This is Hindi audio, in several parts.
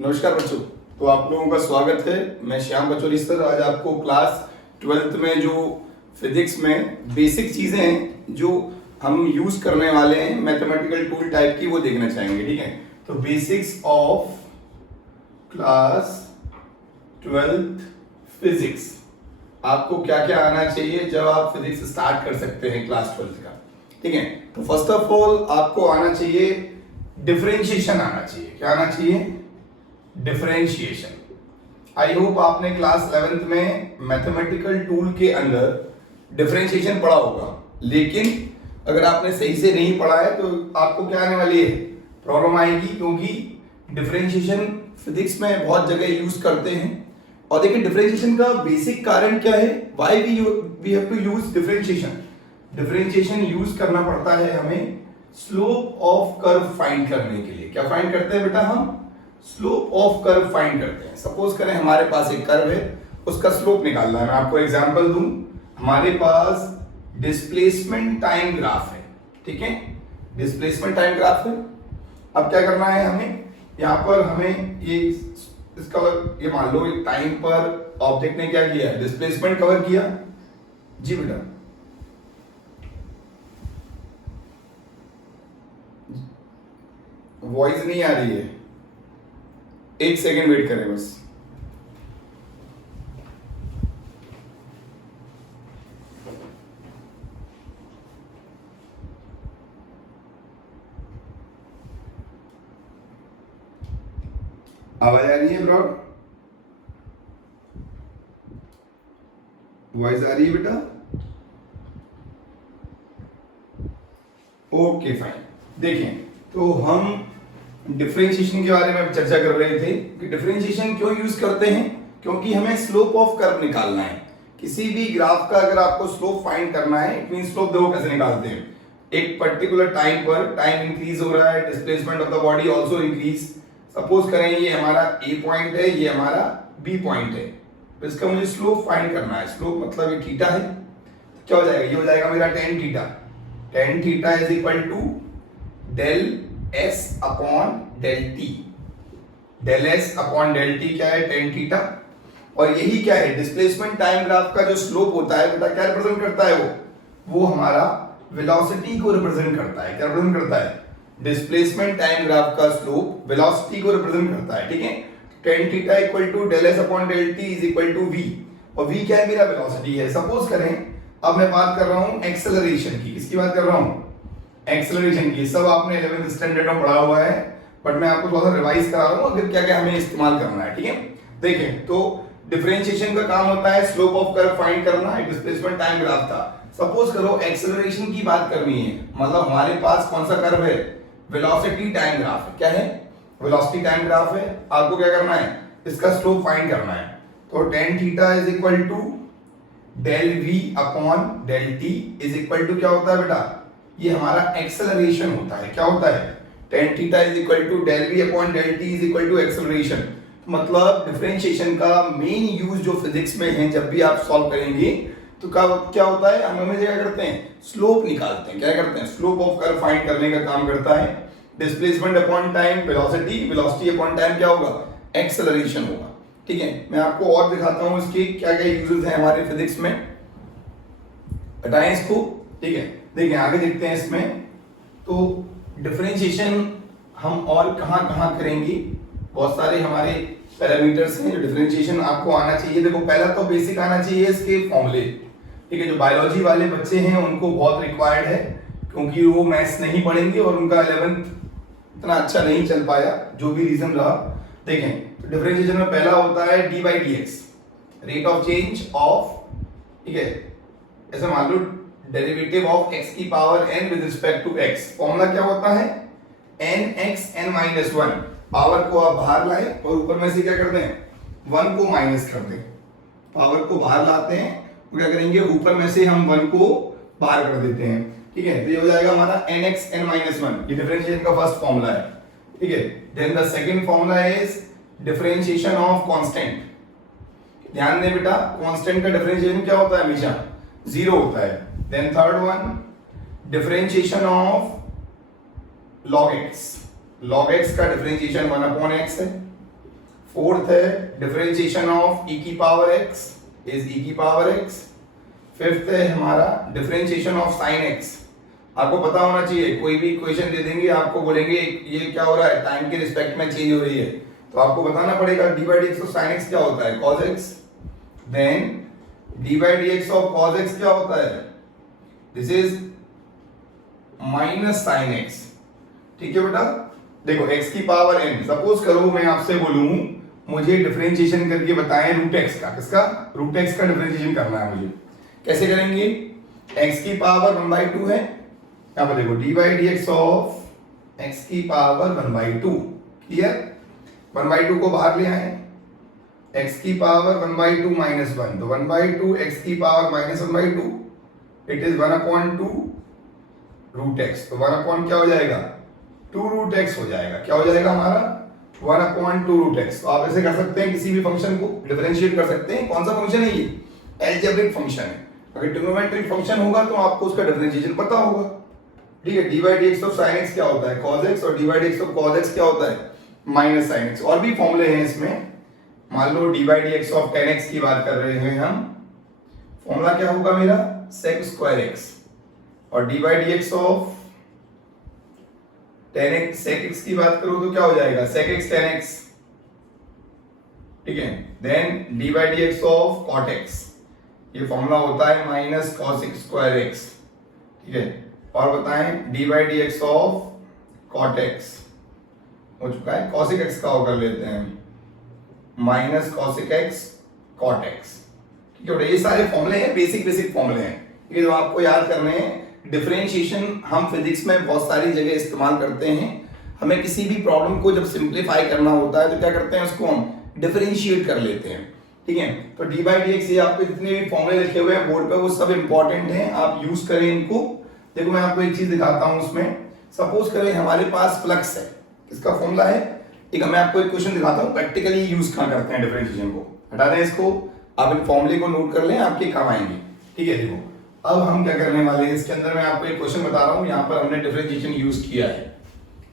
नमस्कार बच्चों। तो आप लोगों का स्वागत है। मैं श्याम बचौरी सर आज आपको क्लास 12th में जो फिजिक्स में बेसिक चीज़ें हैं जो हम यूज करने वाले हैं मैथमेटिकल टूल टाइप की, वो देखना चाहेंगे। ठीक है, तो basics of class 12th physics, आपको क्या क्या आना चाहिए जब आप फिजिक्स स्टार्ट कर सकते हैं क्लास 12th का। ठीक है, तो फर्स्ट ऑफ ऑल आपको आना चाहिए डिफरेंशिएशन आना चाहिए। क्या आना चाहिए? डिफरेंशिएशन। आई होप आपने क्लास 11th में मैथमेटिकल टूल के अंदर डिफरेंशिएशन पढ़ा होगा, लेकिन अगर आपने सही से नहीं पढ़ा है तो आपको क्या आने वाली है, प्रॉब्लम आएगी, क्योंकि डिफरेंशिएशन फिजिक्स में बहुत जगह यूज करते हैं। और देखिए डिफरेंशिएशन का बेसिक कारण क्या है, why we have to use differentiation. Differentiation use करना पड़ता है हमें स्लोप ऑफ कर्व फाइंड करने के लिए। क्या फाइंड करते हैं बेटा? हम स्लोप ऑफ कर्व फाइंड करते हैं। सपोज करें हमारे पास एक कर्व है, उसका स्लोप निकालना है। मैं आपको एग्जांपल दूं, हमारे पास डिस्प्लेसमेंट टाइम ग्राफ है। ठीक है, डिस्प्लेसमेंट टाइम ग्राफ है। अब क्या करना है हमें, यहां पर हमें ये इसका ये मान लो एक टाइम पर ऑब्जेक्ट ने क्या किया, डिस्प्लेसमेंट कवर किया। जी बेटा, वॉइस नहीं आ रही है, एक सेकेंड वेट करें बस। आवाज आ रही है ब्रॉड? वॉइस आ रही है बेटा? Okay fine. देखें, तो हम डिफरेंशिएशन के बारे में चर्चा कर रहे थे कि डिफरेंशिएशन क्यों यूज करते हैं, क्योंकि हमें स्लोप ऑफ कर्व निकालना है। किसी भी ग्राफ का अगर आपको स्लोप फाइंड करना है, इट मीन स्लोप देखो कैसे निकालते हैं। एक पर्टिकुलर टाइम पर टाइम इंक्रीज हो रहा है, displacement of the body also increase. Suppose करें ये हमारा ए पॉइंट है, ये हमारा बी पॉइंट है, तो इसका मुझे स्लोप फाइंड करना है। स्लोप मतलब ये थीटा है, तो क्या हो जाएगा, ये हो जाएगा मेरा tan theta. tan theta is equal to del S upon del T. Del S upon del T क्या है, tan थीटा। और यही क्या है, डिस्प्लेसमेंट टाइम ग्राफ का जो स्लोप होता है बेटा, क्या रिप्रेजेंट करता है वो हमारा वेलोसिटी को रिप्रेजेंट करता है। क्या रिप्रेजेंट करता है? डिस्प्लेसमेंट टाइम ग्राफ का स्लोप वेलोसिटी को रिप्रेजेंट करता है। ठीक है, tan theta equal to del S upon del T is equal to v, और v क्या है, मेरा वेलोसिटी है। सपोज करें अब मैं बात कर रहा हूं एक्सेलरेशन की। किसकी बात कर रहा हूं? एक्सेलरेशन की। सब आपने 11th स्टैंडर्ड में पढ़ा हुआ है, बट मैं आपको थोड़ा सा रिवाइज करा रहा हूं अगर क्या क्या हमें इस्तेमाल करना है। ठीक है, देखें तो डिफरेंशिएशन का काम होता है स्लोप ऑफ कर्व फाइंड करना है। डिस्प्लेसमेंट टाइम ग्राफ था, सपोज करो एक्सेलरेशन की बात करनी है, मतलब हमारे पास कौन सा कर्व है, वेलोसिटी टाइम ग्राफ है। क्या है? वेलोसिटी टाइम ग्राफ है। आपको क्या करना है, इसका स्लोप फाइंड करना है। तो tan theta is equal to del v upon del t is equal to क्या होता है बेटा, ये हमारा एक्सेलरेशन होता है। क्या होता है? tan theta is equal to del v upon del t is equal to acceleration. मतलब डिफरेंशिएशन का मेन यूज जो फिजिक्स में है, जब भी आप सॉल्व करेंगे तो क्या होता है, हम हमेशा क्या करते हैं, स्लोप निकालते हैं। क्या करते हैं? स्लोप ऑफ कर्व फाइंड करने का काम करता है। Displacement upon time velocity, velocity upon time क्या होगा, एक्सेलरेशन होगा। ठीक है, मैं आपको और दिखाता हूं इसके क्या क्या यूजेस हैं हमारे फिजिक्स में। हटाएं इसको। ठीक है, देखिए आगे देखते हैं इसमें। तो डिफरेंशिएशन हम और कहां कहां करेंगे, बहुत सारे हमारे पैरामीटर्स हैं जो डिफरेंशिएशन आपको आना चाहिए। देखो पहला तो बेसिक आना चाहिए इसके फॉर्मूले। ठीक है, जो बायोलॉजी वाले बच्चे हैं उनको बहुत रिक्वायर्ड है, क्योंकि वो मैथ्स नहीं पढ़ेंगे और उनका 11th इतना अच्छा नहीं चल पाया, जो भी रीजन रहा। देखें तो डिफरेंशिएशन में पहला होता है D by D X, rate of change of, ठीक है, ऐसे मान लो डेरिवेटिव ऑफ x की power n with respect to x। Formula क्या होता है, nx n माइनस 1। पावर को आप बाहर लाए और ऊपर में से क्या कर दें, 1 को माइनस कर दें। पावर को बाहर लाते हैं तो क्या करेंगे, ऊपर में से हम 1 को बाहर कर देते हैं। ठीक है, तो ये हो जाएगा हमारा nx n माइनस 1। ये डिफरेंशिएशन का फर्स्ट फॉर्मूला है। ठीक है, then the second formula is differentiation of constant. ध्यान दें बेटा, कांस्टेंट का डिफरेंशिएशन क्या होता है, हमेशा 0 होता है। Then third one, differentiation of log x। log x का डिफरेंशिएशन 1 अपॉन x है। फोर्थ है डिफरेंशिएशन ऑफ e की पावर x इज e की पावर x। फिफ्थ है हमारा डिफरेंशिएशन ऑफ sin x। आपको पता होना चाहिए, कोई भी इक्वेशन दे देंगे आपको बोलेंगे ये क्या हो रहा है, टाइम के रिस्पेक्ट में चेंज हो रही है, तो आपको बताना पड़ेगा D by D x of sine X क्या होता है, cos x। Then D by D x of cos x क्या होता है, this is minus sine X. ठीक है बेटा, देखो x की पावर n, सपोज करो मैं आपसे बोलूं मुझे डिफरेंशिएशन करके बताएं रूट x का, किसका, रूट x का डिफरेंशिएशन करना है मुझे। कैसे करेंगे, x की पावर 1/2 है, यहाँ पर देखो D by D x of x की पावर 1/2, क्लियर। 1/2 को बाहर ले आए, x की पावर 1/2 माइनस 1, तो 1/2 x की power minus 1/2 it is 1/2 root x, तो 1 क्या हो जाएगा, 2 रूट x हो जाएगा। क्या हो जाएगा हमारा 1/2 रूट x। तो आप ऐसे कर सकते हैं, किसी भी फंक्शन को डिफरेंशिएट कर सकते हैं। कौन सा फंक्शन है ये, अलजेब्रिक फंक्शन है। अगर ट्रिग्नोमेट्रिक फंक्शन होगा तो आपको उसका डिफरेंशिएशन पता होगा। ठीक है, D by D x of sine X क्या होता है, cos x, और D by D x of cos x क्या होता है, माइनस साइन एक्स। और भी फॉर्मूले हैं इसमें, मान लो d by D x of tan x की बात कर रहे हैं हम, फॉर्मूला क्या होगा मेरा sec स्क्वायर x, और D by D x of tan x sec x की बात करो तो क्या हो जाएगा sec x tan x। ठीक है, then D by D x of cot x, ये फॉर्मूला होता है minus cos x square x। ठीक है, और बताएं D by D x of cot x हो चुका है, cosic x का कर लेते हैं minus cosic x cot x। ठीक है, ये सारे फॉर्मूले हैं, बेसिक फॉर्मूले हैं, ठीक है, जो आपको याद करने हैं। डिफरेंशिएशन हम फिजिक्स में बहुत सारी जगह इस्तेमाल करते हैं। हमें किसी भी प्रॉब्लम को जब सिंप्लीफाई करना होता है तो क्या करते हैं, उसको हम डिफरेंशिएट कर लेते हैं। ठीक है, तो डी बाई डी एक्स, ये आपके जितने भी फॉर्मूले लिखे हुए हैं बोर्ड पे वो सब इंपॉर्टेंट हैं, आप यूज करें इनको। देखो मैं आपको एक चीज दिखाता हूं उसमें, सपोज करें हमारे पास फ्लक्स है, किसका फॉर्मूला है, ठीक है, मैं आपको एक क्वेश्चन दिखाता हूं प्रैक्टिकली यूज कहां करते हैं डिफरेंशिएशन को। हटा दें इसको, आप इन फॉर्मूले को नोट कर लें, आपके काम आएंगे। ठीक है, देखो अब हम क्या करने वाले हैं, इसके अंदर मैं आपको एक क्वेश्चन बता रहा हूं, यहां पर हमने डिफरेंशिएशन यूज किया है।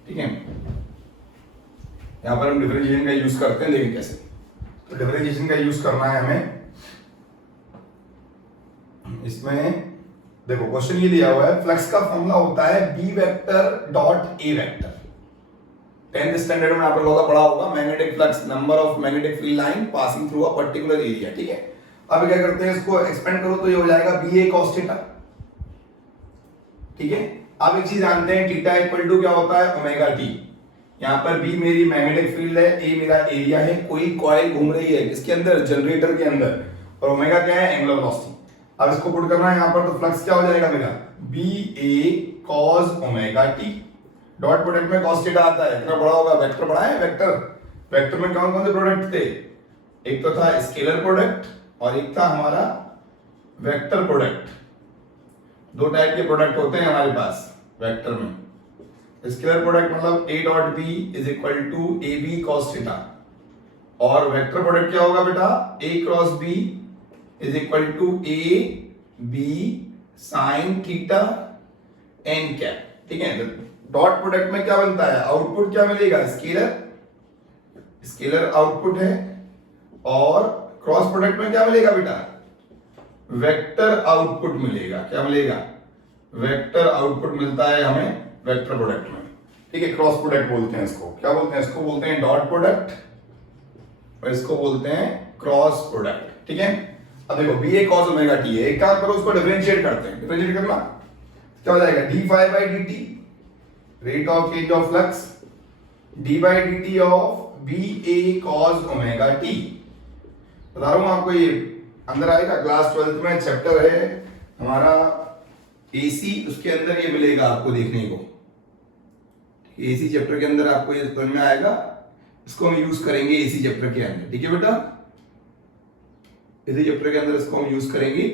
ठीक है, यहां पर हम डिफरेंशिएशन का यूज करते हैं, देखिए कैसे। तो डिफरेंशिएशन का यूज करना है हमें, इसमें देखो क्वेश्चन ये दिया हुआ है, फ्लक्स का फॉर्मूला होता है B vector dot A vector. 10th standard में आपने लोग पढ़ा होगा, magnetic flux, number of magnetic field line passing through a particular area. ठीक है, अब क्या करते हैं, इसको एक्सपेंड करो तो ये हो जाएगा बी ए cos थीटा। ठीक है, आप एक चीज जानते हैं, थीटा इक्वल टू क्या होता है, ओमेगा टी। यहाँ पर बी मेरी मैग्नेटिक फील्ड है, ए मेरा एरिया है, कोई कॉइल घूम रही है इसके अंदर, जनरेटर के अंदर, और ओमेगा क्या है, एंगुलर वेलोसिटी। अब इसको पुट करना है यहाँ पर, तो फ्लक्स क्या हो जाएगा मेरा, B A cos omega T. Dot product में cos थीटा आता है, कितना बड़ा होगा, वेक्टर बड़ा है, वेक्टर में कौन कौन से प्रोडक्ट थे, एक तो था स्केलर प्रोडक्ट और एक था हमारा वेक्टर प्रोडक्ट। दो टाइप के प्रोडक्ट होते हैं हमारे पास वेक्टर में। स्केलर प्रोडक्ट मतलब a dot b is equal to A B cos theta, और वेक्टर प्रोडक्ट क्या होगा बेटा, a cross b is equal to a b sine theta n cap. ठीक है, डॉट प्रोडक्ट में क्या बनता है, आउटपुट क्या मिलेगा, स्केलर आउटपुट है, और क्रॉस प्रोडक्ट में क्या मिलेगा बेटा, वेक्टर आउटपुट मिलेगा। क्या मिलेगा, वेक्टर आउटपुट मिलता है हमें वेक्टर प्रोडक्ट में। ठीक है, क्रॉस प्रोडक्ट बोलते हैं इसको, क्या बोलते हैं, इसको बोलते हैं डॉट प्रोडक्ट और इसको बोलते हैं क्रॉस प्रोडक्ट। ठीक है, अब देखो B A cos omega T है, एक काम करो उसको डिफरेंशिएट करते हैं। डिफरेंशिएट करना क्या हो जाएगा, D phi by D T, rate of change of flux, D by D T of B A cos omega T. बता रहा हूं आपको, ये अंदर आएगा, क्लास 12th में चैप्टर है हमारा एसी, उसके अंदर ये मिलेगा आपको देखने को। एसी चैप्टर के अंदर आपको ये समझ में आएगा, इसको हम यूज करेंगे एसी चैप्टर के अंदर। ठीक है बेटा, एसी चैप्टर के अंदर इसको हम यूज करेंगे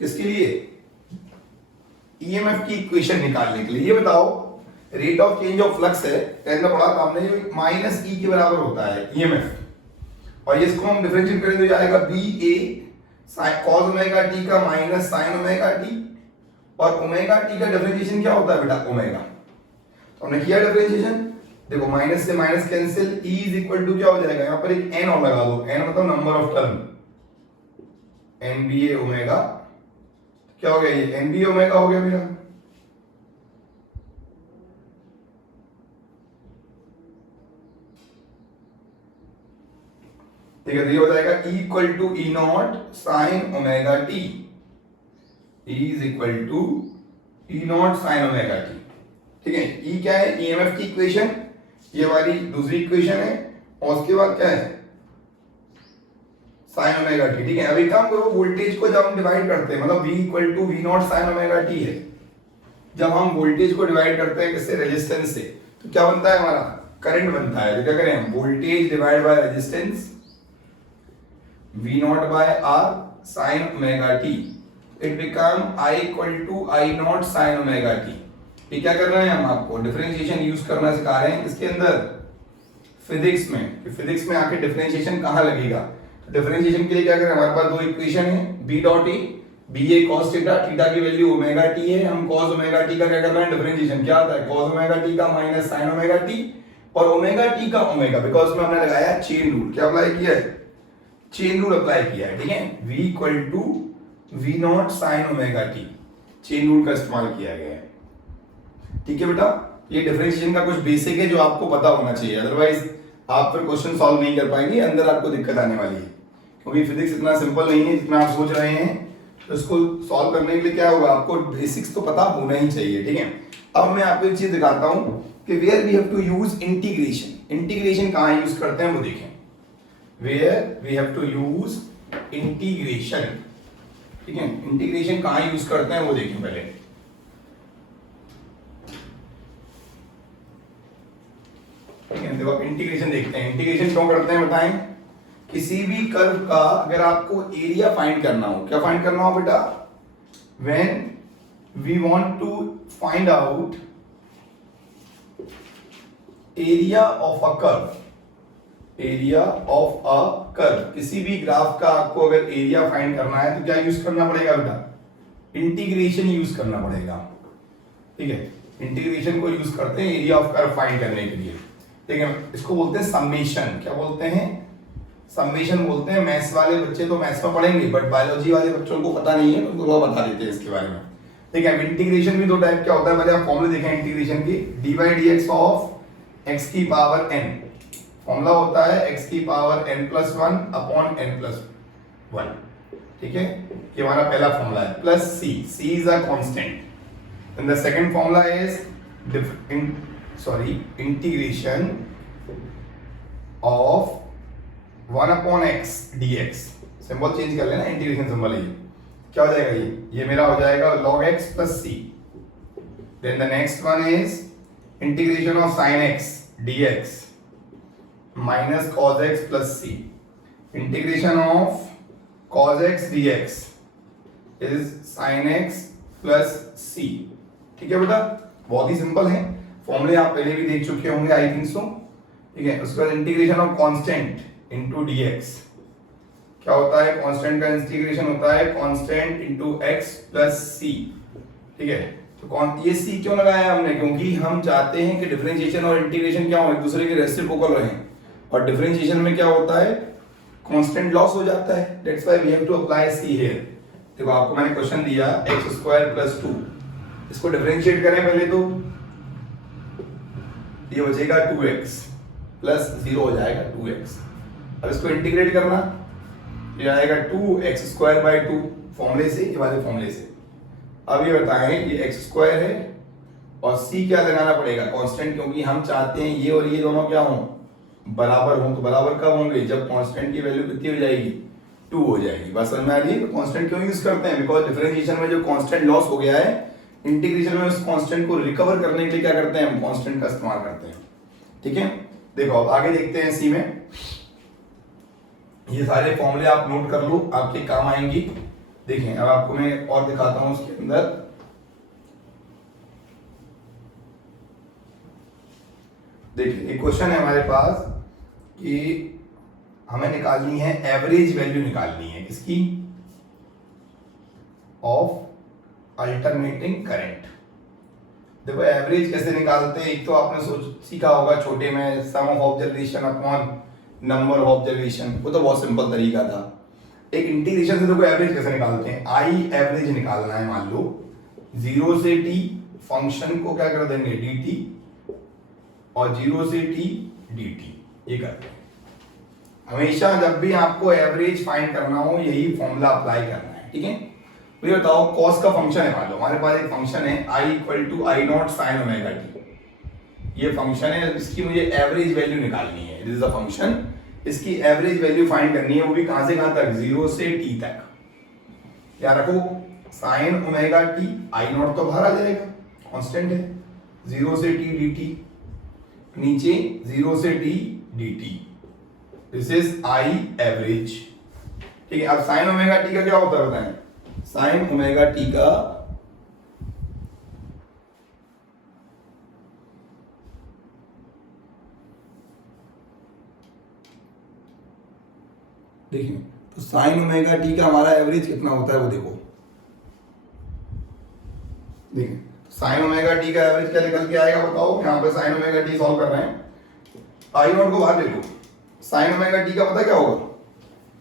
किसके लिए, ईएमएफ की इक्वेशन निकालने के लिए। ये बताओ, rate of change of flux है, टेन में पढ़ा था हमने, माइनस ई के बराबर होता है ईएमएफ, और इसको हम डिफरेंशिएट करेंगे तो आएगा B A cos omega T का माइनस साइन ओमेगा टी, और ओमेगा टी का डिफरेंशिएशन क्या होता है बेटा, ओमेगा। तो हमने किया डिफरेंशिएशन, देखो माइनस से minus cancel, E is equal to क्या हो जाएगा, यहाँ पर एक n और लगा दो, n मतलब number of term, NBA omega, क्या हो गया ये NBA ओमेगा हो गया मेरा। ठीक है, तो ये हो जाएगा E equal to E not sine omega T, E is equal to E not sine omega T. ठीक है, E क्या है, EMF की इक्वेशन, ये वाली दूसरी इक्वेशन है, और उसके बाद क्या है साइन ओमेगा टी। ठीक है, अभी काम करो, वोल्टेज को जब हम डिवाइड करते हैं, मतलब V equal to V not sine omega T है, जब हम वोल्टेज को डिवाइड करते हैं किससे, रेजिस्टेंस से, तो क्या बनता है हमारा, करंट बनता है। तो क्या करें हम, voltage divide by resistance V not by R sine omega T, it become I equal to I not sine omega T. ये क्या कर रहे हैं हम, आपको डिफरेंशिएशन यूज करना सिखा रहे हैं इसके अंदर, फिजिक्स में। फिजिक्स में आके डिफरेंशिएशन कहाँ लगेगा, तो डिफरेंशिएशन के लिए क्या करें, हमारे पास दो इक्वेशन है, B dot A, B A cos theta, theta की वैल्यू ओमेगा टी है, हम कॉस ओमेगा टी का क्या कर रहे हैं, डिफरेंशिएशन क्या आता है, कॉस ओमेगा टी का माइनस साइन ओमेगा टी, और ओमेगा टी का ओमेगा, बिकॉज में हमने लगाया चेन रूल, क्या अप्लाई किया है, चेन रूल अप्लाई किया है। ठीक है, v equal to V not sine omega T, chain rule का इस्तेमाल किया गया है। ठीक है बेटा, ये डिफरेंशिएशन का कुछ बेसिक है जो आपको पता होना चाहिए, अदरवाइज आप फिर क्वेश्चन सॉल्व नहीं कर पाएंगे, अंदर आपको दिक्कत आने वाली है, क्योंकि फिजिक्स इतना सिंपल नहीं है जितना आप सोच रहे हैं। तो इसको सॉल्व करने के लिए क्या होगा, आपको बेसिक्स तो पता होना ही चाहिए। ठीक है, अब मैं आपको एक चीज दिखाता हूं कि where we have to use integration. Integration कहां यूज करते हैं वो देखें, where we have to use integration. ठीक है, इंटीग्रेशन कहां यूज करते हैं वो देखें पहले। ठीक है, देखो इंटीग्रेशन देखते हैं, इंटीग्रेशन क्यों करते हैं बताएं। किसी भी कर्व का अगर आपको एरिया फाइंड करना हो, क्या फाइंड करना हो बेटा, when we want to find out area of a curve, area of a curve, किसी भी ग्राफ का आपको अगर एरिया फाइंड करना है तो क्या यूज करना पड़ेगा बेटा, इंटीग्रेशन यूज करना पड़ेगा। ठीक है, इंटीग्रेशन को यूज करते हैं एरिया ऑफ कर्व फाइंड करने के लिए। ठीक है, इसको बोलते हैं समेशन, क्या बोलते हैं, समेशन बोलते हैं। मैथ्स वाले बच्चे तो मैथ्स में पढ़ेंगे, बट बायोलॉजी वाले बच्चों को पता नहीं है तो थोड़ा बता देते हैं इसके बारे में। ठीक है, इंटीग्रेशन भी दो टाइप का होता है, पहले आप फॉर्मूले देखें इंटीग्रेशन की, D by D x of x की पावर एन, फॉर्मूला होता है x की power n plus one upon n plus one. ठीक है, ये हमारा पहला फॉर्मूला है, plus c is a constant, and the second formula is integration of 1 upon x dx। Symbol change कर लेना, इंटीग्रेशन सिंबल है, क्या हो जाएगा ये मेरा हो जाएगा log x plus c। Then the next one is integration of sin x dx minus cos x plus c, integration of cos x dx is sin x plus c। ठीक है बेटा, बहुत ही सिंपल है, फॉर्मूले आप पहले भी देख चुके होंगे आई थिंक सो। ठीक है, उसके बाद integration of constant into dx, क्या होता है, कांस्टेंट का इंटीग्रेशन होता है constant into x plus c। ठीक है, तो ये c क्यों लगाया हमने, क्योंकि हम चाहते हैं कि डिफरेंशिएशन और इंटीग्रेशन क्या हो, एक दूसरे के रेसिप्रोकल रहें, और डिफरेंशिएशन में क्या होता है, कांस्टेंट लॉस हो जाता है, that's why we have to apply c here. देखो आपको मैंने क्वेश्चन दिया x स्क्वायर प्लस 2, इसको डिफरेंशिएट करें पहले तो ये बचेगा 2x प्लस 0 हो जाएगा 2x। अब इसको इंटीग्रेट करना, ये आएगा 2x स्क्वायर बाय 2, फॉर्मूले से, ये वाले फॉर्मूले से। अब ये बताएं, ये x स्क्वायर है और c क्या लगाना पड़ेगा, कांस्टेंट, क्योंकि हम चाहते हैं ये और ये दोनों क्या हों, बराबर हों। तो बराबर कब होंगे, जब कांस्टेंट की वैल्यू कितनी हो जाएगी, 2 हो जाएगी। बस समझ में आ रही है, तो कांस्टेंट क्यों यूज करते हैं, बिकॉज डिफरेंशिएशन में जो कांस्टेंट लॉस हो गया है, इंटीग्रेशन में उस कांस्टेंट को रिकवर करने के लिए क्या करते हैं, हम कांस्टेंट का इस्तेमाल करते हैं। ठीक है, देखो अब आगे देखते हैं सी में, ये सारे फॉर्मूले आप नोट कर लो, आपके काम आएंगी। देखें अब आपको मैं और दिखाता हूं उसके अंदर। देखिए एक क्वेश्चन है हमारे पास कि हमें निकालनी है एवरेज वैल्यू, निकालनी है किसकी, ऑफ अल्टरनेटिंग करंट। देखो एवरेज कैसे निकालते हैं, एक तो आपने सीखा होगा छोटे में sum of observation upon number of observation, वो तो बहुत सिंपल तरीका था। एक इंटीग्रेशन से देखो एवरेज कैसे निकालते हैं, आई एवरेज निकालना है, मान लो 0 से t फंक्शन को क्या कर देंगे dt और 0 से t dt, ये करते हैं। हमेशा जब भी आपको एवरेज फाइंड करना हो यही फॉर्मूला अप्लाई करना है, ठीक है। तो ये बताओ कॉस का फंक्शन है, मान लो हमारे पास एक फंक्शन है i equal to I not sine omega T, ये फंक्शन है, इसकी मुझे एवरेज वैल्यू निकालनी है, दिस इज अ फंक्शन, इसकी एवरेज वैल्यू फाइंड करनी है, वो भी कहां से कहां तक, 0 से t तक। या रखो sign omega T, I not तो बाहर आ जाएगा, कांस्टेंट है, 0 से t dt, नीचे 0 से t dt, this is I average, ठीक है। अब साइन ओमेगा टी का क्या होता है बताएं, साइन ओमेगा टी का देखिए, तो साइन ओमेगा टी का हमारा एवरेज कितना होता है वो देखो, देखिए साइन ओमेगा टी का एवरेज क्या निकल के आएगा बताओ, यहाँ पे साइन ओमेगा टी सॉल्व कर रहे हैं, आई नॉट को बाहर ले लो, साइन ओमेगा टी का पता क्या होगा,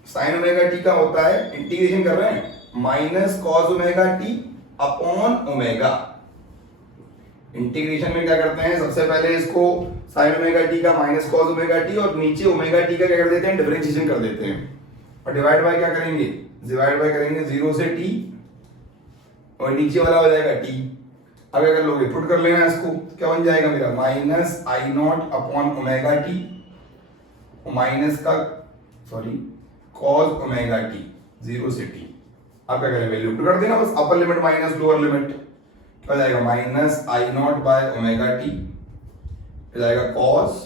साइन ओमेगा टी का होता है, इंटीग्रेशन कर रहे हैं, minus cos omega T upon omega. Integration में क्या करते हैं, सबसे पहले इसको साइन ओमेगा टी का माइनस कॉस ओमेगा टी और नीचे ओमेगा टी का क्या कर देते हैं, डिफरेंशिएशन कर देते हैं, और डिवाइड बाय क्या करेंगे, डिवाइड बाय करेंगे 0 से t और नीचे वाला हो जाएगा t। अब अगर लोगे पुट कर लेना इसको, क्या बन जाएगा मेरा, minus I not upon omega T minus का सॉरी कॉस ओमेगा टी 0 से t। अब क्या करें, वैल्यू पुट कर देना बस, अपर लिमिट माइनस लोअर लिमिट, क्या हो जाएगा, minus I not by omega T, हो जाएगा कॉस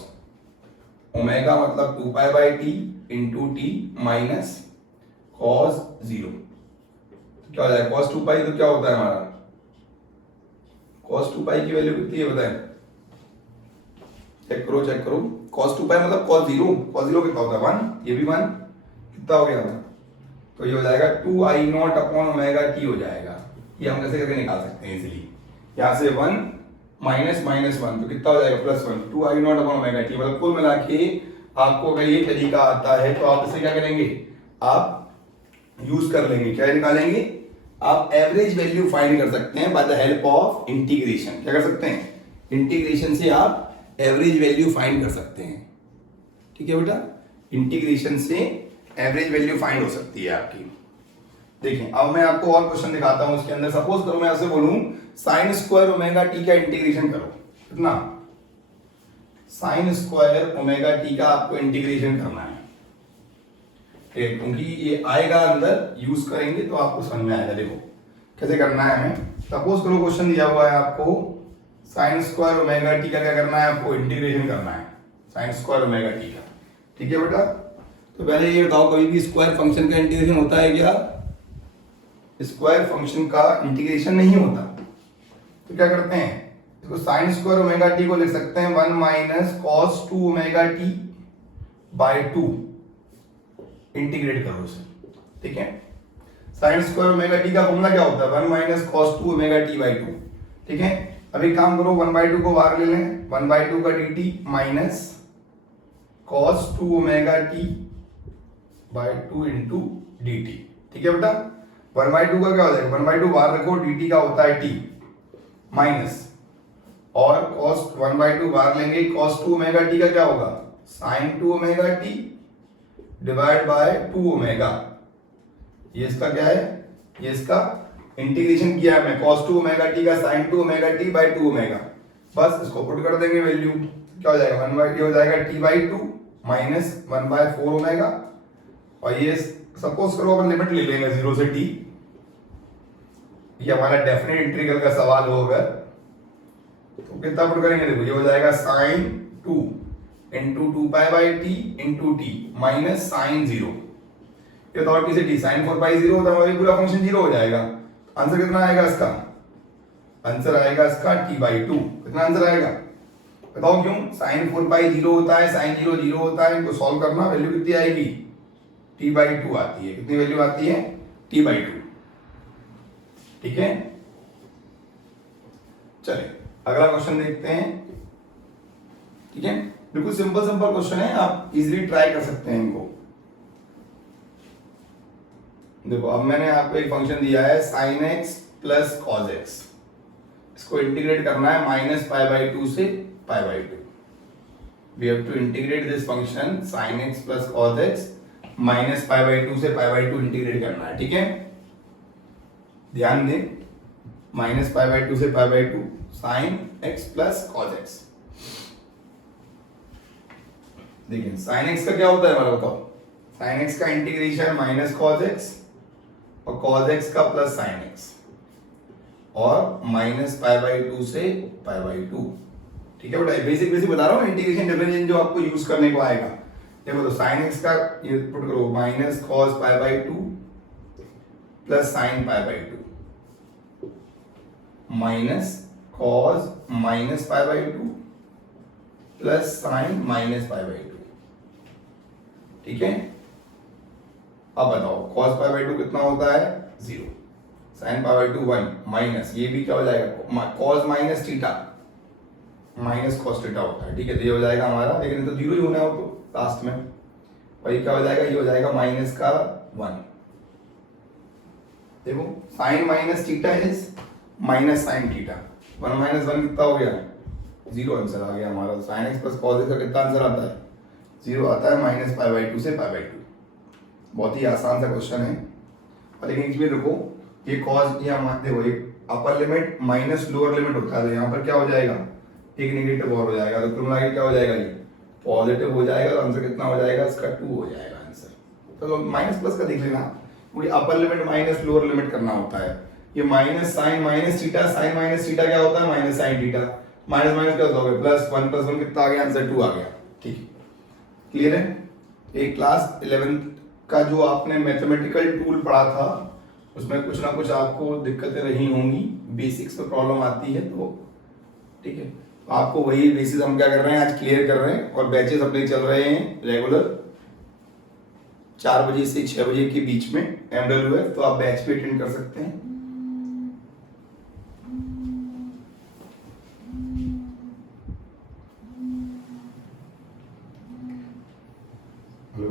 ओमेगा मतलब 2 pi by T into T minus cos 0, क्या हो जाएगा कॉस 2 पाई, तो क्या होता है हमारा cos 2 पाई की वैल्यू कितनी है बताएं, चेक करो, cos 2 पाई मतलब cos 0 कितना होता है 1, ये भी 1, कितना हो गया था, तो ये हो जाएगा 2 आई नॉट अपॉन ओमेगा टी हो जाएगा। ये हम कैसे करके निकाल सकते हैं इजीली, यहाँ से 1 माइनस माइनस 1 तो कितना हो जाएगा +1, 2 आई नॉट अपॉन ओमेगा टी, मतलब कुल मिला के आपको अगर ये तरीका आता है तो आप इसे क्या करेंगे, आप यूज कर लेंगे, क्या निकालेंगे, आप एवरेज वैल्यू फाइंड कर सकते हैं by the help of integration. क्या कर सकते हैं, इंटीग्रेशन से आप एवरेज वैल्यू फाइंड कर सकते हैं, ठीक है बेटा, इंटीग्रेशन से एवरेज वैल्यू फाइंड हो सकती है आपकी। देखिए अब मैं आपको और क्वेश्चन दिखाता हूं, इसके अंदर सपोज करो मैं आपसे बोलूं साइन स्क्वायर ओमेगा टी का इंटीग्रेशन करो, कितना, साइन स्क्वायर ओमेगा टी का आपको इंटीग्रेशन करना है, क्योंकि ये आएगा अंदर, यूज करेंगे तो आपको समझ में आएगा। देखो कैसे करना है हमें, सपोज करो क्वेश्चन दिया हुआ है आपको साइन स्क्वायर ओमेगा टी का क्या करना है, आपको इंटीग्रेशन करना है साइन स्क्वायर ओमेगा टी का, ठीक है बेटा। तो पहले ये बताओ कभी भी स्क्वायर फंक्शन का इंटीग्रेशन होता है क्या, स्क्वायर फंक्शन का इंटीग्रेशन नहीं होता, तो क्या करते हैं, इसको साइन स्क्वायर ओमेगा टी को लिख सकते हैं 1 minus cos 2 omega T by 2, integrate करो उसे, ठीक है। साइन स्क्वायर ओमेगा टी का फॉर्मूला क्या होता है, 1 minus cos 2 omega T by 2, ठीक है। अभी काम करो 1/2 को बाहर ले लें, 1/2 का dt minus cos 2 omega T by 2 into dt, ठीक है बेटा। 1/2 का क्या हो जाएगा, 1/2 बाहर रखो, dt का होता है t माइनस, और cos 1/2 बाहर लेंगे, cos 2 ओमेगा टी का क्या होगा, sin 2 omega T divide by 2 omega, ये इसका क्या है, ये इसका इंटीग्रेशन किया है मैं, cos 2 ओमेगा टी का sin 2 omega T by 2 omega, बस इसको पुट कर देंगे वैल्यू, क्या हो जाएगा 1/t हो जाएगा t/2 माइनस 1/4 ओमेगा, और ये सपोज करो अपन लिमिट ले लेंगे 0 से t, ये हमारा डेफिनेट इंटीग्रल का सवाल होगा, तो कितना पुट करेंगे, देखो ये हो जाएगा sin 2 into 2 pi by T into T minus sine 0, ये तो और किसी टी साइन 4 पाई 0 होता है, ये पूरा फंक्शन 0 हो जाएगा। आंसर कितना आएगा इसका, आंसर आएगा इसका t/2, कितना आंसर आएगा बताओ, क्यों, साइन 4 पाई 0 होता है, साइन 0 0 होता है, इनको सॉल्व करना, वैल्यू कितनी आएगी t/2 आती है, कितनी वैल्यू आती है t/2, ठीक है। चलिए अगला क्वेश्चन देखते हैं। ठीक है, बिल्कुल सिंपल सिंपल क्वेश्चन है, आप इजीली ट्राई कर सकते हैं इनको। देखो अब मैंने आपको एक फंक्शन दिया है sin x plus cos x, इसको इंटीग्रेट करना है -π/2 से π/2। We have to integrate this function sin x plus cos x -π/2 से π/2 इंटीग्रेट करना है। ठीक है, ध्यान दें, -π/2 से π/2 sin x plus cos x। देखिए sin x का क्या होता है हमारा, बताओ। sin x का इंटीग्रेशन माइनस cos x और cos x का प्लस sin x और -π/2 से π/2। ठीक है बेटा, बेसिक बेसिक बता रहा हूँ, इंटीग्रेशन डिफरेंशिएशन जो आपको यूज करने को आएगा। देखो तो sin x का ये पुट करो minus cos π/2 plus sin π/2 minus cos minus π/2 plus sin minus π/2। ठीक है, अब बताओ cos π/2 कितना होता है, 0, sin π/2 1 माइनस ये भी क्या हो जाएगा cos minus theta minus cos theta होता है। ठीक है, तो ये हो जाएगा हमारा, लेकिन तो 0 ही होना है वो तो लास्ट में, वही क्या हो जाएगा, ये हो जाएगा माइनस का 1। देखो sin minus theta is minus sin theta, 1 minus 1 कितना हो गया, 0 आंसर आ गया हमारा। sin x plus cos x का कितना आंसर आता है, 0 आता है, -π/2 से π/2। बहुत ही आसान सा क्वेश्चन है, और लेकिन इसमें देखो ये cos, ये देखो एक अपर लिमिट माइनस लोअर लिमिट होता है, तो यहाँ पर क्या हो जाएगा, एक नेगेटिव और हो जाएगा, तो कुल मिला के क्या हो जाएगा, ये पॉजिटिव हो जाएगा, तो आंसर कितना हो जाएगा, इसका 2 हो जाएगा आंसर। तो माइनस प्लस का देख लेना, पूरी upper limit minus lower limit करना होता है। ये minus sine minus theta, sine minus theta क्या होता है, minus sine theta, minus minus क्या होता है, प्लस 1 प्लस 1 कितना आ गया, आंसर 2 आ गया। ठीक है, क्लियर है। एक क्लास 11th का जो आपने मैथमेटिकल टूल पढ़ा था, उसमें कुछ ना कुछ आपको दिक्कतें रही होंगी, बेसिक्स में प्रॉब्लम आती है, तो ठीक है, आपको वही बेसिस हम क्या कर रहे हैं, आज क्लियर कर रहे हैं। और बैचेस अपने चल रहे हैं रेगुलर 4 बजे से 6 बजे के बीच में MWF, तो आप बैच पे अटेंड कर सकते हैं। हेलो,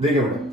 देखिए बेटा,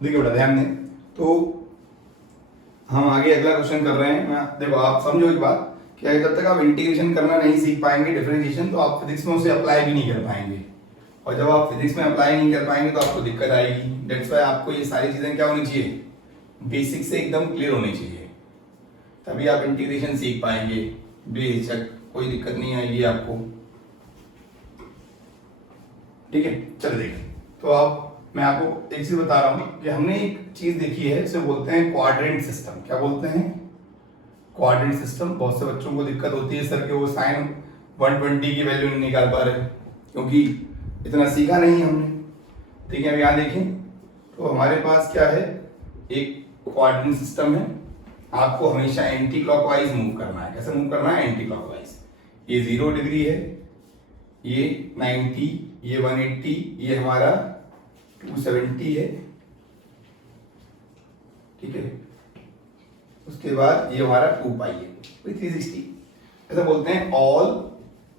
देखिए बेटा ध्यान दें, तो हम आगे अगला क्वेश्चन कर रहे हैं। देखो आप समझो एक बात कि जब तक आप इंटीग्रेशन करना नहीं सीख पाएंगे डिफरेंशिएशन, तो आप फिजिक्स में उसे अप्लाई भी नहीं कर पाएंगे, और जब आप फिजिक्स में अप्लाई नहीं कर पाएंगे तो आपको दिक्कत आएगी। दैट्स व्हाई आपको ये सारी चीजें क्या होनी चाहिए, बेसिक से एकदम क्लियर होनी चाहिए, तभी आप इंटीग्रेशन सीख पाएंगे। बेशक कोई दिक्कत नहीं आएगी आपको। ठीक है, चलो देखिए, तो आप मैं आपको एक चीज बता रहा हूं कि हमने एक चीज देखी है, इसे बोलते हैं क्वाड्रेंट सिस्टम। क्या बोलते हैं, क्वाड्रेंट सिस्टम। बहुत से बच्चों को दिक्कत होती है सर कि वो साइन 120 की वैल्यू नहीं निकाल पा रहे, क्योंकि इतना सीखा नहीं हमने। ठीक है, अब यहाँ देखें, तो हमारे पास क्या है, एक क्वाड्रेंट सिस्टम है, आपको हमेशा एंटी क्लॉकवाइज मूव करना है। कैसे मूव करना है, एंटी क्लॉकवाइज। ये 0 डिग्री है, ये 90, ये 180, ये हमारा 270 है। ठीक है, उसके बाद ये हमारा 2 पाई है, 360। ऐसा बोलते हैं ऑल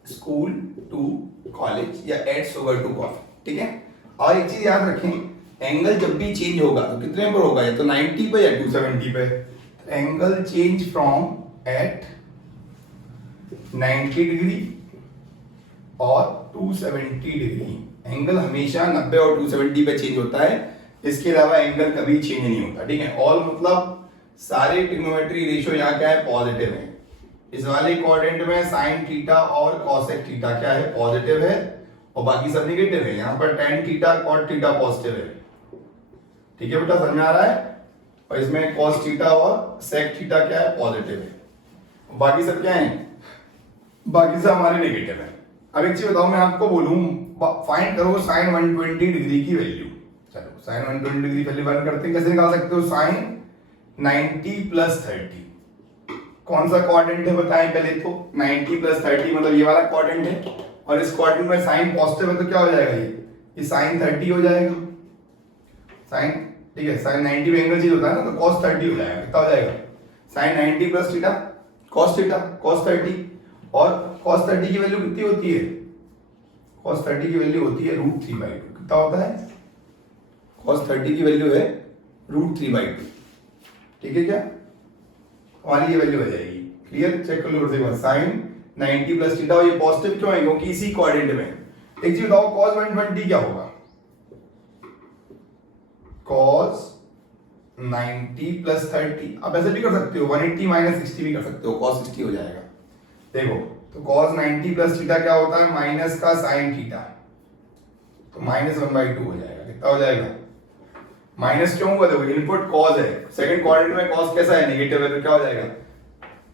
स्कूल टू कॉलेज या एट शुगर टू कॉफी। ठीक है, और एक चीज याद रखें, एंगल जब भी चेंज होगा तो कितने पर होगा, या तो 90 पे या 270 पे। Angle change from at 90 degree और 270 डिग्री। एंगल हमेशा 90 और 270 पे चेंज होता है, इसके अलावा एंगल कभी चेंज नहीं होता, ठीक है। ऑल मतलब सारे ट्रिग्नोमेट्री रेशियो यहाँ क्या है, पॉजिटिव है। इस वाले क्वाड्रेंट में साइन थीटा और कॉसेक थीटा क्या है, पॉजिटिव है, और बाकी सब नेगेटिव है। यहाँ पर tan theta cot theta positive है, ठीक है बेटा, समझ में आ रहा है। और इसमें कॉस थीटा और सेक थीटा क्या है, पॉजिटिव है, बाकी सब क्या है, बाकी सब हमारे नेगेटिव है। अब एक चीज बताओ, मैं आपको बोलूं फाइंड करो साइन 120 डिग्री की वैल्यू। चलो साइन 120 डिग्री पहले वन करते हैं, कैसे निकाल सकते हो, साइन 90 प्लस 30। कौन सा क्वाड्रेंट है बताएं पहले तो, 90 प्लस 30 मतलब ये वाला क्वाड्रेंट है, और इस क्वाड्रेंट में साइन पॉजिटिव है तो क्या हो जाएगा, ये साइन 30 हो जाएगा। साइन, ठीक है, साइन 90 में एंगल चेंज होता है ना, तो cos 30 हो जाएगा। कितना हो जाएगा, sine 90 plus theta cos theta cos 30, और cos 30 की वैल्यू कितनी होती है, cos 30 की वैल्यू होती है √3/2। कितना होता है, cos 30 की वैल्यू है √3/2, ठीक है क्या, हमारी ये वैल्यू हो जाएगी। क्लियर, चेक कर लो एक बार, साइन 90 प्लस थीटा, और ये पॉजिटिव क्यों है, क्योंकि इसी क्वाड्रेंट में। एक चीज बताओ, cos 120 क्या होगा, cos 90 प्लस 30, आप ऐसे भी कर सकते हो, 180 माइनस 60 भी कर सकते हो, cos 60 हो जाएगा। देखो तो cos 90 प्लस थीटा क्या होता है, माइनस का साइन थीटा, तो -1/2 हो जाएगा। कितना हो जाएगा, माइनस क्यों हुआ, देखो इनपुट cos है, सेकंड क्वाड्रेंट में cos कैसा है, नेगेटिव है, तो क्या हो जाएगा,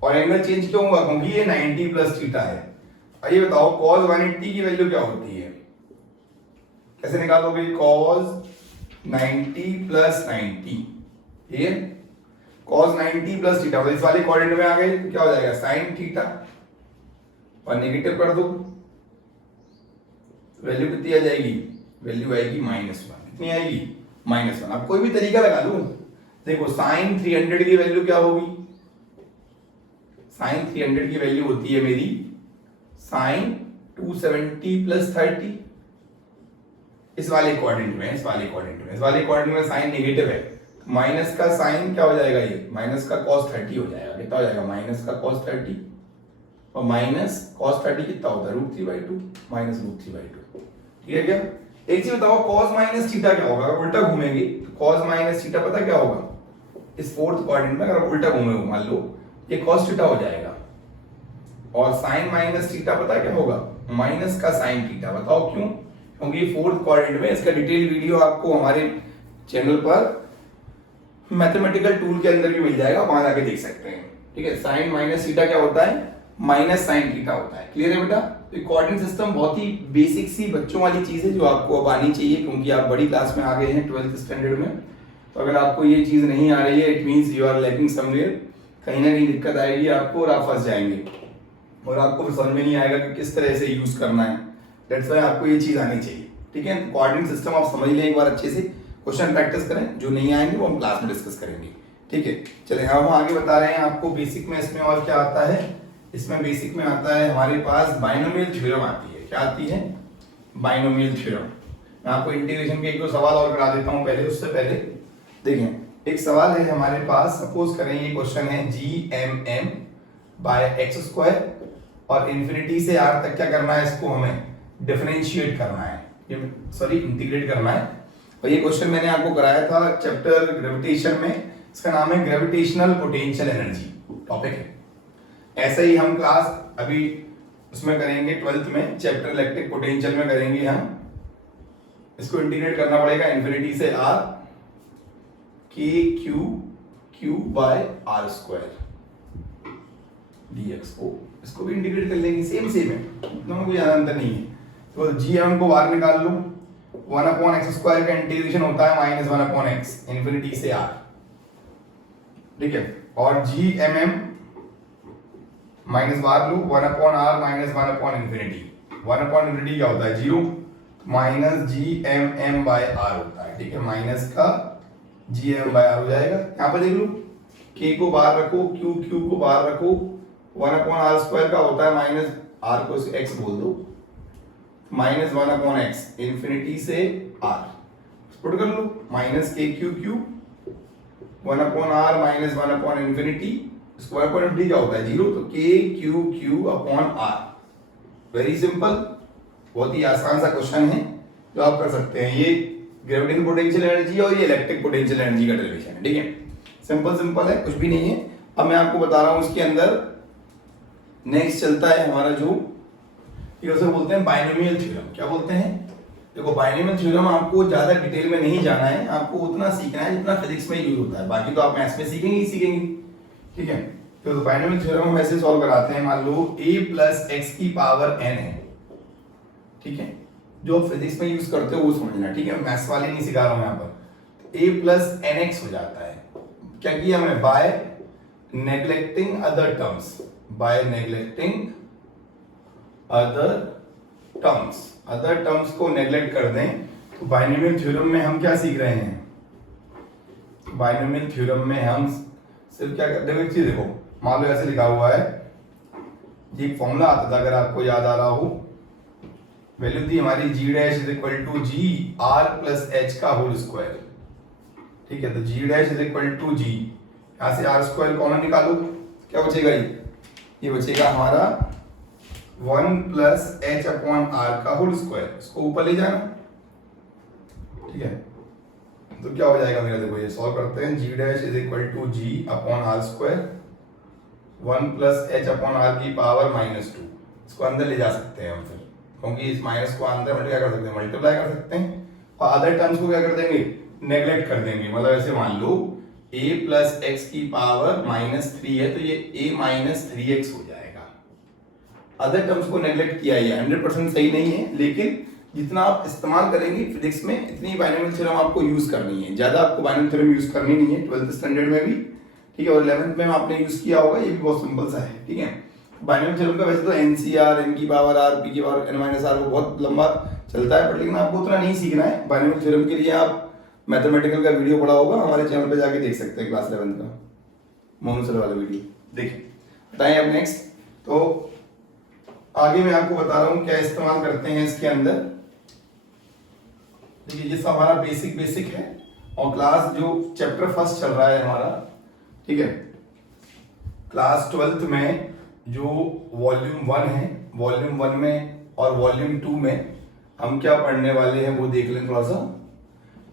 और एंगल चेंज क्यों हुआ, क्योंकि ये 90 प्लस थीटा है। अब ये बताओ cos 180 की वैल्यू क्या होती है, कैसे निकालोगे, cos 90 प्लस 90, ये cos 90 प्लस थीटा, इस वाले क्वाड्रेंट में आ गए, क्या हो जाएगा, साइन थीटा, और नेगेटिव कर दो, वैल्यू कितनी आ जाएगी, वैल्यू आएगी -1। कितनी आएगी, -1। आप कोई भी तरीका लगा लो, देखो साइन 300 की वैल्यू क्या होगी, साइन 300 की वैल्यू होती है मेरी साइन 270 प्लस 30। इस वाले क्वाड्रेंट में, इस वाले क्वाड्रेंट में साइन नेगेटिव है, माइनस का साइन क्या हो जाएगा, ये माइनस का cos 30 हो जाएगा। कितना हो जाएगा, माइनस का cos 30, और माइनस cos 30 कितना होता है, √3/2 माइनस √3/2, ठीक है क्या। एक चीज बताओ, cos माइनस थीटा क्या होगा, अगर उल्टा घूमेंगे तो cos माइनस थीटा पता क्या होगा, इस फोर्थ क्वाड्रेंट में अगर उल्टा घूमेंगे मान लो, ये cos थीटा हो जाएगा, और sin माइनस थीटा पता क्या होगा, माइनस का sin थीटा। बताओ क्यों, क्योंकि फोर्थ क्वाड्रेंट में, इसका डिटेल वीडियो आपको हमारे चैनल पर मैथमेटिकल टूल के अंदर भी मिल जाएगा, वहां जाके देख सकते हैं, ठीक है। साइन माइनस थीटा क्या होता है, माइनस साइन थीटा होता है। क्लियर है बेटा, तो कोऑर्डिनेट सिस्टम बहुत ही बेसिक सी बच्चों वाली चीज है जो आपको अब आनी चाहिए, क्योंकि आप बड़ी क्लास में आ गए हैं 12th स्टैंडर्ड में। तो अगर आपको ये चीज नहीं आ रही है, it means you are lacking somewhere, कहीं ना कहीं दिक्कत आएगी आपको और आप फंस जाएंगे, और आपको फिर समझ में नहीं आएगा कि किस तरह से यूज करना है। दैट्स व्हाई आपको ये चीज आनी चाहिए, ठीक है। कोऑर्डिनेट सिस्टम आप समझ लें एक बार अच्छे से, क्वेश्चन प्रैक्टिस करें, जो नहीं आएंगे वो हम क्लास में डिस्कस करेंगे, ठीक है। चलिए हम आगे बता रहे हैं आपको बेसिक में इसमें और क्या आता है। इसमें बेसिक में आता है हमारे पास बाइनोमियल थ्योरम आती है। क्या आती है, बाइनोमियल थ्योरम। मैं आपको इंटीग्रेशन के एक दो सवाल और करा देता हूं पहले, उससे पहले देखिए एक सवाल है हमारे पास, सपोज करें ये क्वेश्चन है GMM बाय x² और इन्फिनिटी से r तक क्या करना है, इसको हमें डिफरेंशिएट करना है, इंटीग्रेट करना है। और ये क्वेश्चन मैंने आपको कराया था चैप्टर ग्रेविटेशन में, इसका नाम है ग्रेविटेशनल पोटेंशियल एनर्जी टॉपिक है। ऐसे ही हम क्लास अभी उसमें करेंगे 12th में, चैप्टर इलेक्ट्रिक पोटेंशियल में करेंगे हम। इसको इंटीग्रेट करना पड़ेगा इन्फिनिटी से r k³ bye r² dx को, इसको भी इंटीग्रेट कर लेंगे, सेम है, दोनों कोई ज्यादा अंतर नहीं है। तो GM को बाहर निकाल लो, 1/x² का इंटीग्रेशन होता है -1/x इन्फिनिटी से r, ठीक है। और GMM माइनस बाहर लो, 1/r माइनस 1/infinity, 1/infinity क्या होता है 0, माइनस GMM बाय r होता है, ठीक है। माइनस का GM बाय r हो जाएगा। यहाँ पे देख लो, k को बाहर रखो, q को बाहर रखो, 1/r² का होता है माइनस r को x बोल दो, -1/x इन्फिनिटी से r, पुट कर लो, minus K Q Q 1/r minus 1/infinity, square point D क्या होता है 0, तो K Q Q upon R. Very simple, बहुत ही आसान सा क्वेश्चन है जो आप कर सकते हैं। ये ग्रेविटेशनल पोटेंशियल एनर्जी और ये इलेक्ट्रिक पोटेंशियल एनर्जी का डेरिवेशन है, ठीक है, सिंपल सिंपल है, कुछ भी नहीं है। अब मैं आपको बता रहा हूं उसके अंदर नेक्स्ट चलता है हमारा जो ये उसे बोलते हैं बाइनोमियल थ्योरम। क्या बोलते हैं, देखो बाइनोमियल थ्योरम आपको ज्यादा डिटेल में नहीं जाना है, आपको उतना सीखना है जितना फिजिक्स में यूज होता है, बाकी तो आप मैथ्स में सीखेंगे ही सीखेंगे, ठीक है। तो बाइनोमियल थ्योरम हम ऐसे सॉल्व कराते हैं, मान लो a प्लस एक्स की पावर n है, ठीक है, जो आप फिजिक्स में यूज करते हो वो समझना, ठीक है, मैथ्स वाले नहीं सिखा रहा हूं यहाँ पर। a प्लस nx हो जाता है, क्या किया हमने, by neglecting other terms, by neglecting other terms को नेग्लेक्ट कर दें तो बाइनोमियल थ्योरम में हम क्या सीख रहे हैं, बाइनोमियल थ्योरम में हम सिर्फ क्या करते हैं, एक चीज देखो, मान लो ऐसे लिखा हुआ है, ये एक फॉर्मूला आता था अगर आपको याद आ रहा हो, वैल्यू थी हमारी g dash is equal to g r plus h का होल स्क्वायर, ठीक है, तो g dash is equal to g, यहां से r स्क्वायर कॉमन निकालो, क्या बचेगा, ये बचेगा हमारा 1 प्लस h अपॉन r का होल स्क्वायर, इसको ऊपर ले जाना, ठीक है, तो क्या हो जाएगा मेरा, देखो ये सॉल्व करते हैं, g dash is equal to g upon r square 1 plus h upon r की पावर -2, इसको अंदर ले जा सकते हैं हम फिर, क्योंकि इस माइनस को अंदर मल्टीप्लाई कर सकते हैं, मल्टीप्लाई कर सकते हैं, और अदर टर्म्स को क्या कर देंगे, नेग्लेक्ट कर देंगे, मतलब ऐसे मान लो a प्लस एक्स की पावर -3 है तो ये a माइनस 3x हो जाएगा। अदर टर्म्स को नेग्लेक्ट किया, ये 100% सही नहीं है, लेकिन जितना आप इस्तेमाल करेंगे फिजिक्स में इतनी बाइनोमियल थ्योरम आपको यूज करनी है, ज्यादा आपको बाइनोमियल थ्योरम यूज करनी नहीं है 12th स्टैंडर्ड में भी, ठीक है, और 11th में आपने यूज किया होगा, ये भी बहुत सिंपल सा है, ठीक है। बाइनोमियल थ्योरम का वैसे तो एनसीआर, n की पावर r, p की पावर n माइनस r वो बहुत लंबा चलता है, बट लेकिन आपको उतना नहीं सीखना है। बाइनोमियल थ्योरम के लिए आप मैथमेटिकल का वीडियो पढ़ा होगा, हमारे चैनल पे जाके देख सकते हैं, क्लास 11th का मोनू सर वाला वीडियो देखिए। बताएं अब नेक्स्ट, तो आगे मैं आपको बता रहा हूँ क्या इस्तेमाल करते हैं इसके अंदर, देखिए ये सब हमारा बेसिक है, और क्लास जो चैप्टर फर्स्ट चल रहा है हमारा, ठीक है, क्लास 12th में जो वॉल्यूम 1 है, वॉल्यूम 1 में और वॉल्यूम 2 में हम क्या पढ़ने वाले हैं वो देख लें थोड़ा सा।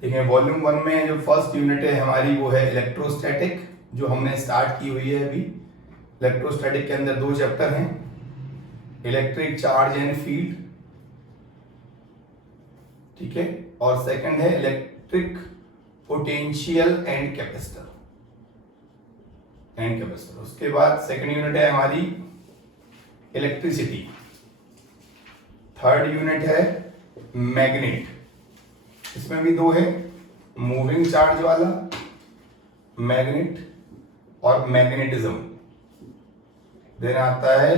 देखिए वॉल्यूम 1 में जो फर्स्ट यूनिट है हमारी वो है इलेक्ट्रोस्टैटिक, जो हमने स्टार्ट की हुई है अभी। इलेक्ट्रोस्टैटिक के अंदर 2 चैप्टर हैं, इलेक्ट्रिक चार्ज एंड फील्ड, ठीक है, और सेकंड है इलेक्ट्रिक पोटेंशियल एंड कैपेसिटर। उसके बाद सेकंड यूनिट है हमारी इलेक्ट्रिसिटी, थर्ड यूनिट है मैग्नेट, इसमें भी 2 है, मूविंग चार्ज वाला मैग्नेट और मैग्नेटिज्म। देन आता है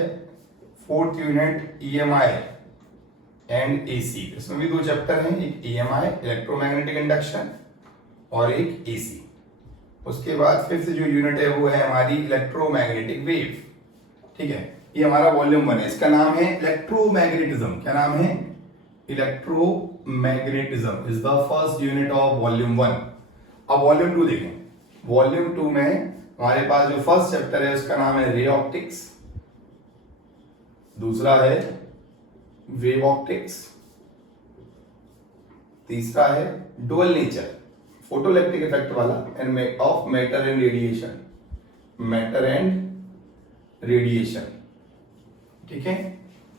fourth unit EMI and AC, इसमें भी 2 चैप्टर हैं, एक ईएमआई इलेक्ट्रोमैग्नेटिक इंडक्शन और एक एसी। उसके बाद फिफ्थ जो यूनिट है वो है हमारी इलेक्ट्रोमैग्नेटिक वेव, ठीक है, ये हमारा वॉल्यूम 1 है, इसका नाम है इलेक्ट्रोमैग्नेटिज्म। क्या नाम है, electromagnetism is the first unit of volume 1। अब वॉल्यूम 2 देखें, वॉल्यूम 2 में हमारे पास जो फर्स्ट चैप्टर है उसका नाम है रे ऑप्टिक्स, दूसरा है वेव ऑप्टिक्स, तीसरा है डुअल नेचर फोटोइलेक्ट्रिक इफेक्ट वाला end of matter and radiation, ठीक है।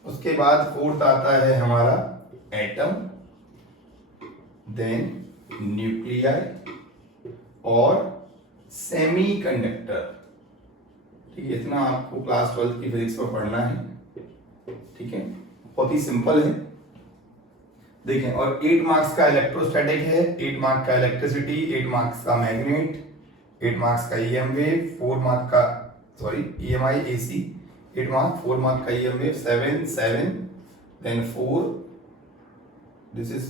उसके बाद फोर्थ आता है हमारा एटम, देन न्यूक्लियाई और सेमीकंडक्टर, ठीक है, इतना आपको क्लास 12 की फिजिक्स में पढ़ना है, ठीक है, बहुत ही सिंपल है। देखें, और 8 मार्क्स का इलेक्ट्रोस्टैटिक है, 8 मार्क्स का इलेक्ट्रिसिटी, 8 मार्क्स का मैग्नेट, 8 मार्क्स का ईएम वेव, 4 मार्क्स का ईएमआई एसी, 8 मार्क्स, 4 मार्क्स का EM wave, 7 then 4, this is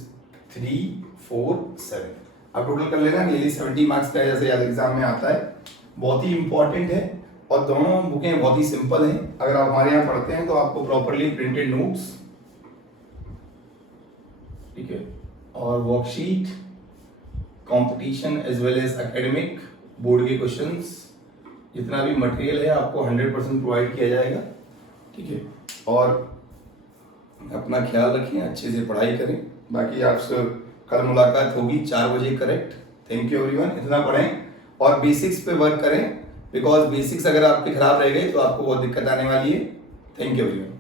3 4 7, अब टोटल कर लेना, नियरली 70 मार्क्स का जैसे याद एग्जाम में आता है, बहुत ही इंपॉर्टेंट है, और दोनों बुकें बहुत ही सिंपल हैं। अगर आप हमारे यहाँ पढ़ते हैं तो आपको प्रॉपरली प्रिंटेड नोट्स, ठीक है, और worksheet competition as well as academic board के क्वेश्चंस, जितना भी मटेरियल है आपको 100% प्रोवाइड किया जाएगा, ठीक है। और अपना ख्याल रखें, अच्छे से पढ़ाई करें। बाकी आपसे कल मुलाकात होगी 4 बजे करेक्ट। Thank you everyone. इतना पढ़ें और बेसिक्स पे वर्क करें, बिकॉज बेसिक्स अगर आपके खराब रह गए तो आपको बहुत दिक्कत आने वाली है। Thank you everyone.